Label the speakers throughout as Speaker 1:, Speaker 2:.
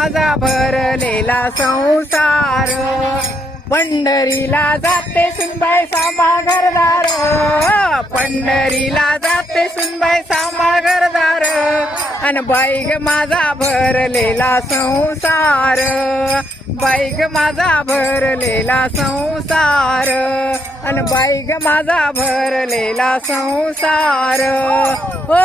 Speaker 1: माझा भरलेला संसार. पंढरीला जाते सुनबाई सांभाळ घरदार पंढरीला जाते सुनबाई सांभाळ घरदार अन बाईग माझा भरलेला संसार. बाईग माझा भरलेला संसार. अन बाईग माझा भरलेला संसार. हो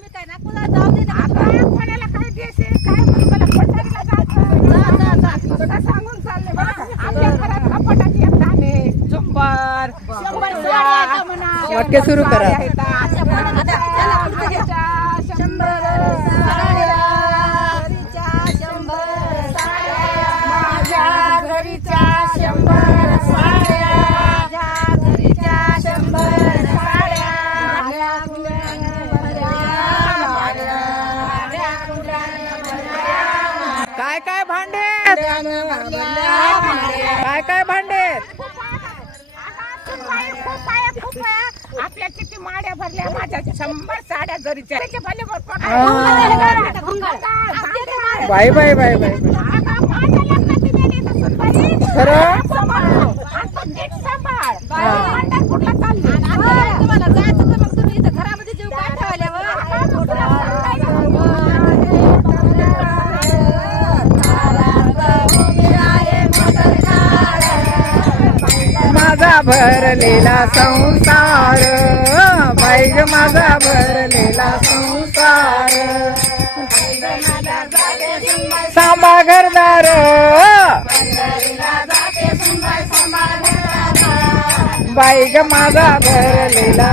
Speaker 2: मी काय नागपूरला जाऊ दे ना. कोणाला काय द्यायचे? काय म्हणून मला पंढरीला जायचं. तुला सांगून चालले बरं का? आपल्या घरात कपाटात एक झाले. झुंबर. शंभर साड्या आहेत म्हणा.
Speaker 1: वाक्य सुरू करा.
Speaker 2: साड्या आहेत. आता चला, घरच्या शंभर साड्या. माझ्या घरीच्या शंभर साड्या. माझ्या घरीच्या शंभर साड्या. माझ्या कुंड्यानं भरल्या. माझ्या कुंड्यानं भरल्या.
Speaker 1: काय काय भांडे. काय काय भांडे
Speaker 2: आपल्या किती माड्या भरल्या माझ्या शंभर साड्या जरीच्या. त्याचे भले भरपूर
Speaker 1: बाय बाय बाय बाय खरं? भरलेला संसार. बाई माझा भरलेला संसार. सांबा घरदार बाईग माझा भरलेला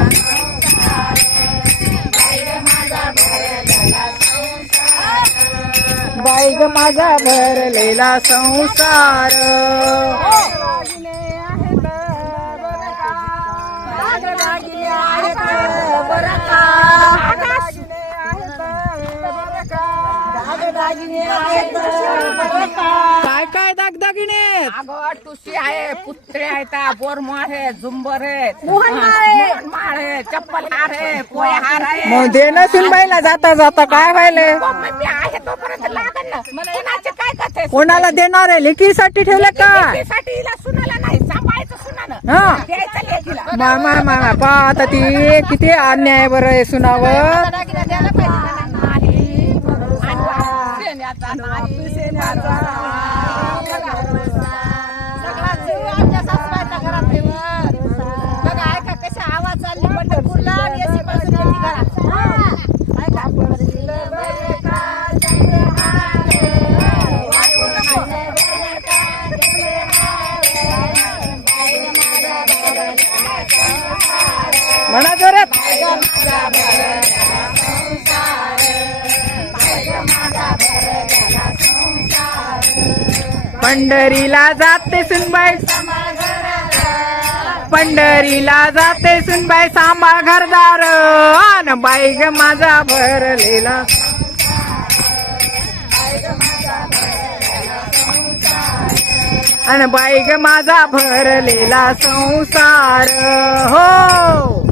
Speaker 1: बाई माझा भरलेला संसार. काय काय दागदागिने
Speaker 2: अगं टुशी आहे पुत्रे आहेत बोरमो आहे झुंबर आहे. मोहनमाळ आहे. चप्पल हार आहे पोहे हार आहे.
Speaker 1: मग दे ना सुनबाईला जाता जाता काय व्हायलंय?
Speaker 2: मम्मी आहे तोपर्यंत लागल ना. कुणाचे काय कथे
Speaker 1: कोणाला देणार आहे? लेकीसाठी ठेवलं काय
Speaker 2: साठी सुनाला नाही सांभाळायचं सुनानं.
Speaker 1: हा.
Speaker 2: द्यायचं लेकीला
Speaker 1: मामा मामा पा आता ती किती अन्याय बरं आहे सुनावर
Speaker 2: दागिना द्यायला पाहिजे
Speaker 1: म्हणा जोरात. पंढरीला जाते सुनबाई. पंढरीला जाते सुनबाई सांभाळ घरदार. अन बाई ग माझा भरलेला. अन बाई ग माझा भरलेला संसार. हो.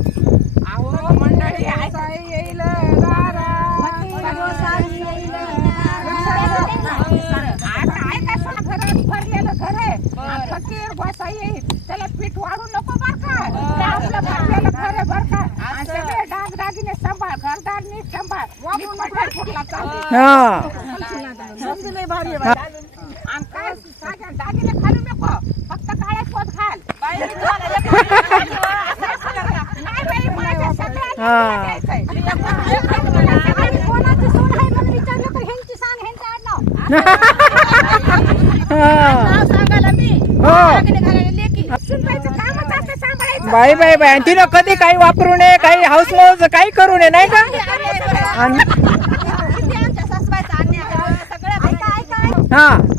Speaker 2: आणि फकीर गोसाई येईल. त्याला पीठ वाढू नको बर का ते आपलं भरलेलं घर आहे बर का आणि सगळे डागडागिने सांभाळ घरदार नीट सांभाळ.
Speaker 1: हा
Speaker 2: समजून लय भारी आहे बाई. आणि काय दागिने घालू नको फक्त काळे पोत घाल नाही बाई, माझ्या सगळ्या
Speaker 1: हा.
Speaker 2: द्यायचंय. आणि कोणाची सून आहे म्हणून विचारलं तर ह्यांची सांग ह्यांचं आडनाव.
Speaker 1: हा.
Speaker 2: नाव सांगायला मी
Speaker 1: हो.
Speaker 2: दागिने घालायला लेकी. सुनबाईचं कामच असतं सांभाळायचं.
Speaker 1: बाई बाई बाई आणि तिनं कधी काही वापरू नये काही हाऊस मौज काही करू नये नाही का आणि
Speaker 2: किती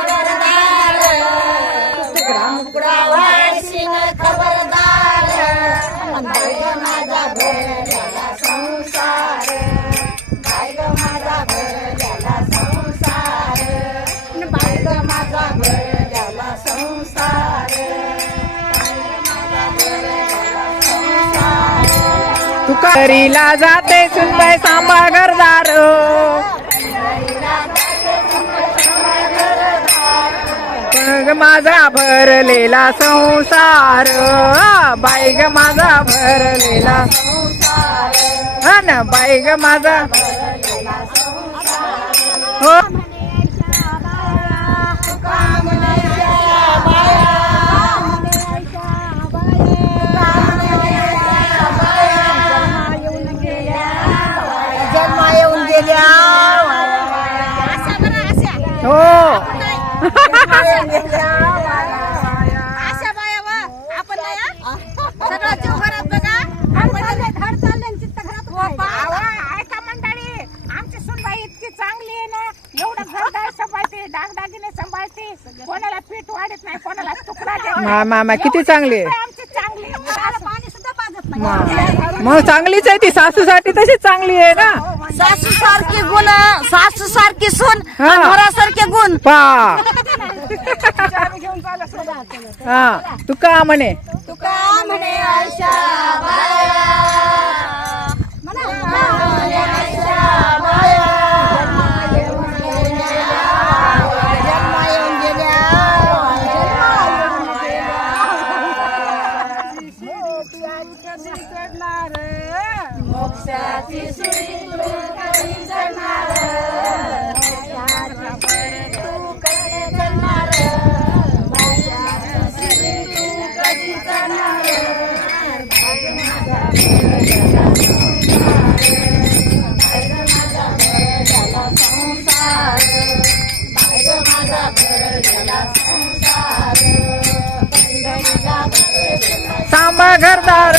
Speaker 1: करीला जाते सुनबाई सांबा घरदार मग माझा भरलेला संसार. बाई माझा भरलेला हा ना बाई माझा. हो
Speaker 2: जन्मा येऊन गेल्या
Speaker 1: हो
Speaker 3: अशा बाया वा आपण नाही हा? सगळं जीव घरात बघा आपण घर चालले आणि चित्त घरात
Speaker 2: अहो, ऐका मंडळी आमची सुनबाई इतकी चांगली आहे ना एवढं घरदार सांभाळते दागदागिने सांभाळते. कोणाला पीठ वाढत नाही कोणाला तुकडा देत.
Speaker 1: मा किती चांगली आहे.
Speaker 2: आमची चांगली आहे.
Speaker 3: पाणी सुद्धा पाजत नाही.
Speaker 1: मा- मग चांगलीच आहे ती सासूसाठी तशीच चांगली आहे ना?
Speaker 3: सासू सारखी गुण सासू सारखी सून
Speaker 1: हा.
Speaker 3: घरासारखे गुण.
Speaker 1: पा. हा. तू का म्हणे?
Speaker 3: तू का म्हणे आयशा बाया म्हणा.
Speaker 1: सांबा घरदार.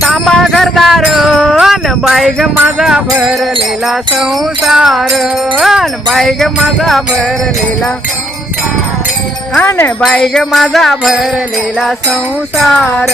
Speaker 1: सांबा घरदार. अन बाई माझा भरलेला संसार. अन बाई माझा भरलेला अन बाईग माझा भरलेला संसार.